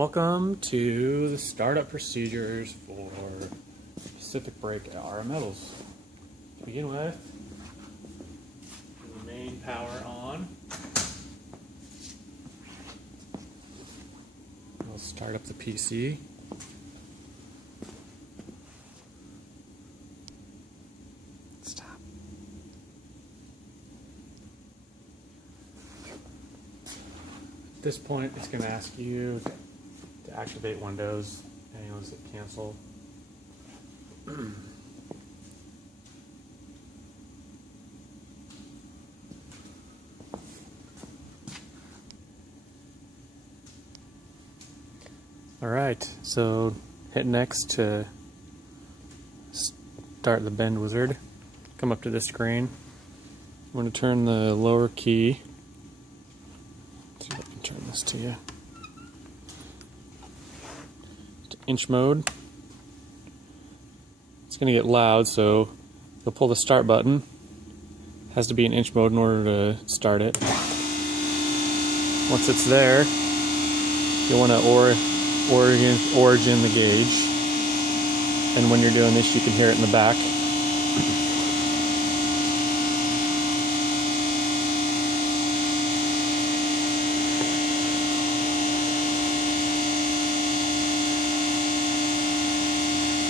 Welcome to the startup procedures for Pacific Brake RR Metals. To begin with, the main power on. We'll start up the PC. Stop. At this point, it's going to ask you to activate Windows, and you'll hit cancel. Alright, so hit next to start the bend wizard. Come up to this screen. I'm going to turn the lower key. Let's see if I can turn this to you. To inch mode. It's going to get loud, so you'll pull the start button. It has to be in inch mode in order to start it. Once it's there, you'll want to origin the gauge, and when you're doing this you can hear it in the back.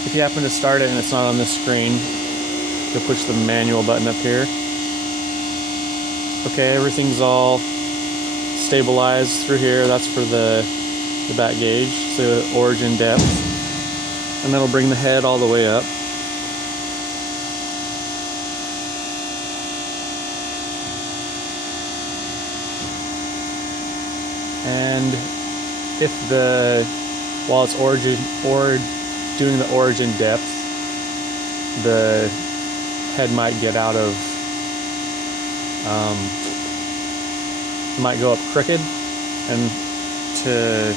If you happen to start it and it's not on this screen, you'll push the manual button up here. Okay, everything's all stabilized through here. That's for the back gauge, so origin depth, and that'll bring the head all the way up. And if while it's doing the origin depth, the head might get out of, might go up crooked, and to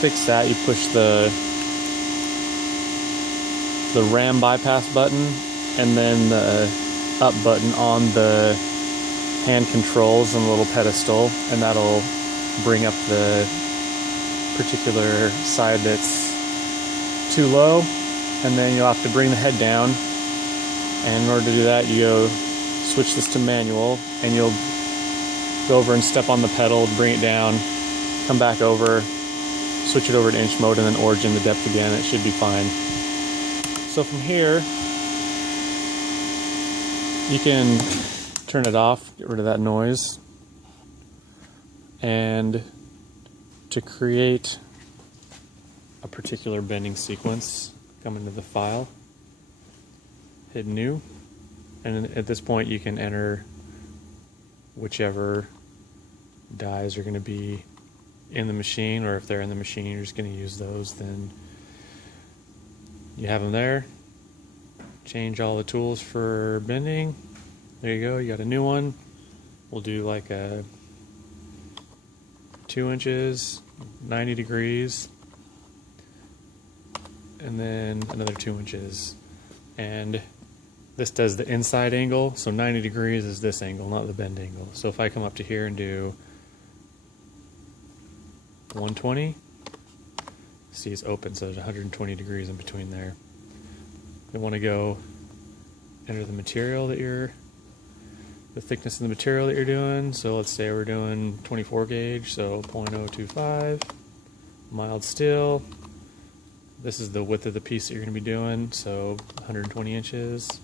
fix that, you push the RAM bypass button and then the up button on the hand controls and the little pedestal, and that'll bring up the particular side that's too low, and then you'll have to bring the head down. And in order to do that, you go switch this to manual, and you'll go over and step on the pedal, bring it down, come back over, switch it over to inch mode, and then origin the depth again. It should be fine. So from here, you can turn it off, get rid of that noise, and to create a particular bending sequence, come into the file, hit new, and at this point you can enter whichever dies are going to be in the machine, or if they're in the machine you're just going to use those. Then you have them there. Change all the tools for bending. There you go, you got a new one. We'll do like a 2 inches, 90 degrees, and then another 2 inches. And this does the inside angle, so 90 degrees is this angle, not the bend angle. So if I come up to here and do 120, see it's open, so there's 120 degrees in between there. You want to go enter the material that the thickness of the material that you're doing. So let's say we're doing 24 gauge, so 0.025, mild steel. This is the width of the piece that you're going to be doing, so 120 inches.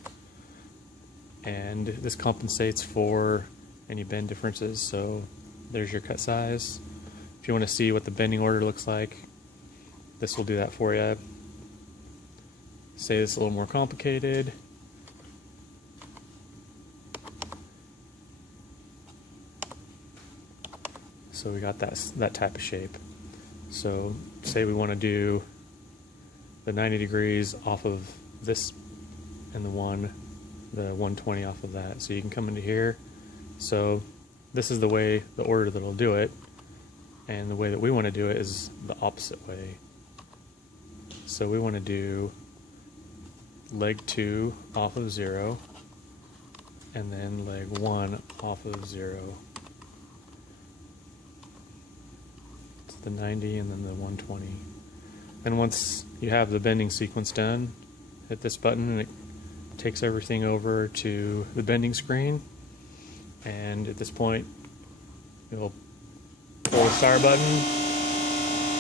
And this compensates for any bend differences, so there's your cut size. If you want to see what the bending order looks like, this will do that for you. Say this is a little more complicated. So we got that type of shape. So say we want to do the 90 degrees off of this, and the 120 off of that. So you can come into here. So this is the order that it'll do it, and the way that we want to do it is the opposite way. So we want to do leg 2 off of 0, and then leg 1 off of 0. So the 90 and then the 120. And once you have the bending sequence done, hit this button and it takes everything over to the bending screen. And at this point, you'll pull the start button,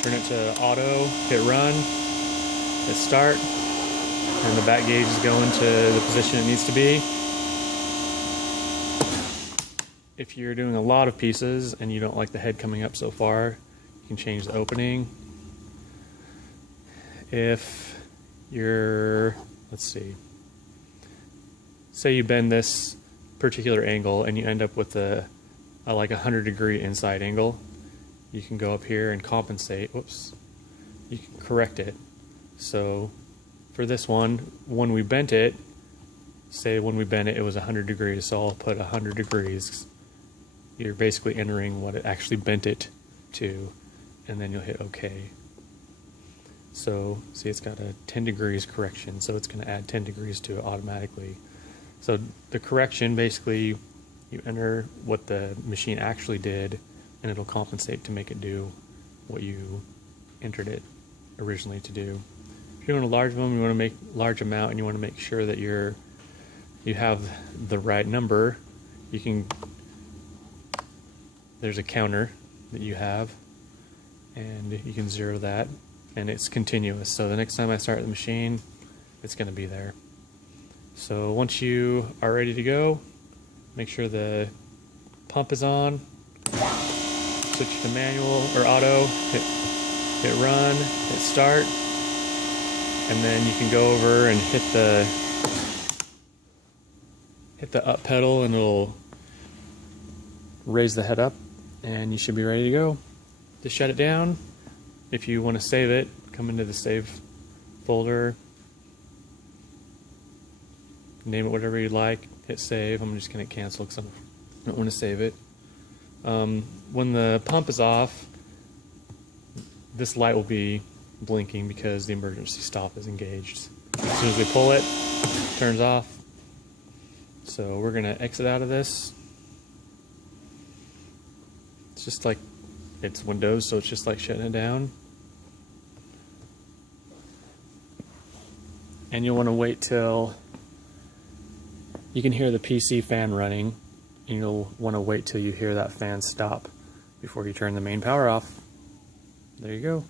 turn it to auto, hit run, hit start, and the back gauge is going to the position it needs to be. If you're doing a lot of pieces and you don't like the head coming up so far, you can change the opening. If you're, let's see, say you bend this particular angle and you end up with a like 100-degree inside angle, you can go up here and compensate. Whoops, you can correct it. So for this one, when we bent it, say when we bent it, it was 100 degrees, so I'll put 100 degrees. You're basically entering what it actually bent it to, and then you'll hit OK. So see, it's got a 10 degrees correction, so it's going to add 10 degrees to it automatically. So the correction, basically, you enter what the machine actually did, and it'll compensate to make it do what you entered it originally to do. If you're doing a large one, you want to make large amount, and you want to make sure that you have the right number. You can, there's a counter that you have, and you can zero that, and it's continuous. So the next time I start the machine, it's going to be there. So once you are ready to go, make sure the pump is on, switch to manual or auto, hit run, hit start, and then you can go over and hit the up pedal and it'll raise the head up, and you should be ready to go. To shut it down, if you want to save it, come into the save folder, name it whatever you'd like, hit save. I'm just going to cancel because I don't want to save it. When the pump is off, this light will be blinking because the emergency stop is engaged. As soon as we pull it, it turns off. So we're going to exit out of this. It's just like, it's Windows, so it's just like shutting it down. And you'll want to wait till you can hear the PC fan running, and you'll want to wait till you hear that fan stop before you turn the main power off. There you go.